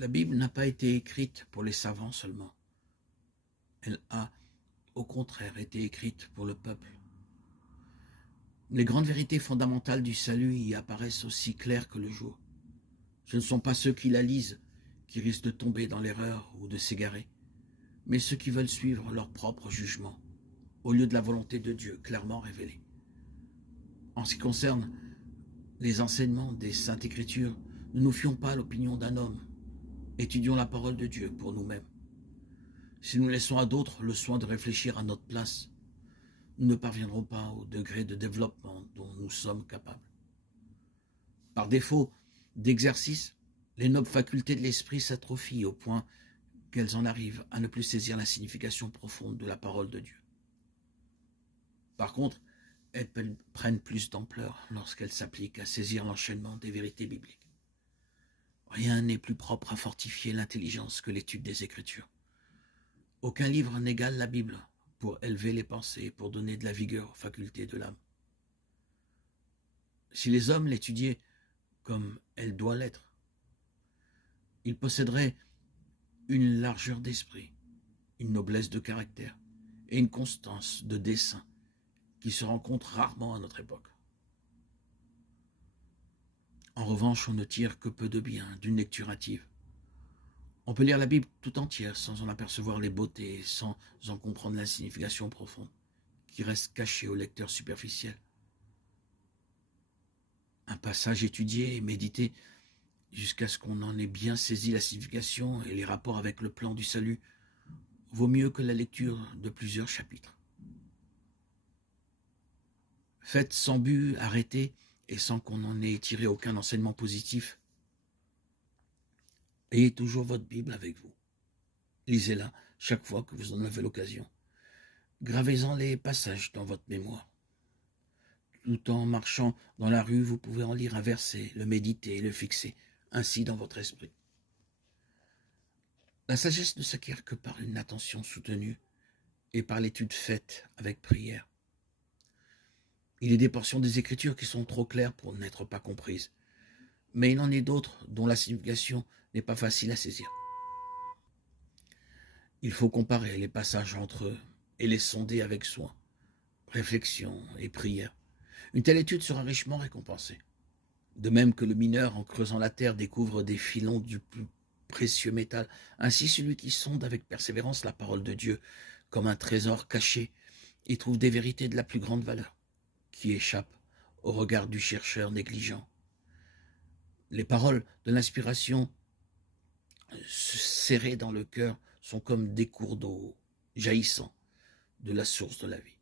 La Bible n'a pas été écrite pour les savants seulement. Elle a, au contraire, été écrite pour le peuple. Les grandes vérités fondamentales du salut y apparaissent aussi claires que le jour. Ce ne sont pas ceux qui la lisent qui risquent de tomber dans l'erreur ou de s'égarer, mais ceux qui veulent suivre leur propre jugement, au lieu de la volonté de Dieu clairement révélée. En ce qui concerne les enseignements des Saintes Écritures, ne nous fions pas à l'opinion d'un homme. Étudions la parole de Dieu pour nous-mêmes. Si nous laissons à d'autres le soin de réfléchir à notre place, nous ne parviendrons pas au degré de développement dont nous sommes capables. Par défaut d'exercice, les nobles facultés de l'esprit s'atrophient au point qu'elles en arrivent à ne plus saisir la signification profonde de la parole de Dieu. Par contre, elles prennent plus d'ampleur lorsqu'elles s'appliquent à saisir l'enchaînement des vérités bibliques. Rien n'est plus propre à fortifier l'intelligence que l'étude des Écritures. Aucun livre n'égale la Bible pour élever les pensées et pour donner de la vigueur aux facultés de l'âme. Si les hommes l'étudiaient comme elle doit l'être, ils posséderaient une largeur d'esprit, une noblesse de caractère et une constance de dessein qui se rencontrent rarement à notre époque. En revanche, on ne tire que peu de bien d'une lecture hâtive. On peut lire la Bible tout entière sans en apercevoir les beautés et sans en comprendre la signification profonde qui reste cachée au lecteur superficiel. Un passage étudié et médité jusqu'à ce qu'on en ait bien saisi la signification et les rapports avec le plan du salut vaut mieux que la lecture de plusieurs chapitres. Faites sans but, arrêtez et sans qu'on en ait tiré aucun enseignement positif. Ayez toujours votre Bible avec vous. Lisez-la chaque fois que vous en avez l'occasion. Gravez-en les passages dans votre mémoire. Tout en marchant dans la rue, vous pouvez en lire un verset, le méditer et le fixer, ainsi dans votre esprit. La sagesse ne s'acquiert que par une attention soutenue et par l'étude faite avec prière. Il est des portions des Écritures qui sont trop claires pour n'être pas comprises, mais il en est d'autres dont la signification n'est pas facile à saisir. Il faut comparer les passages entre eux et les sonder avec soin, réflexion et prière. Une telle étude sera richement récompensée. De même que le mineur, en creusant la terre, découvre des filons du plus précieux métal, ainsi celui qui sonde avec persévérance la parole de Dieu, comme un trésor caché, y trouve des vérités de la plus grande valeur, qui échappent au regard du chercheur négligent. Les paroles de l'inspiration serrées dans le cœur sont comme des cours d'eau jaillissant de la source de la vie.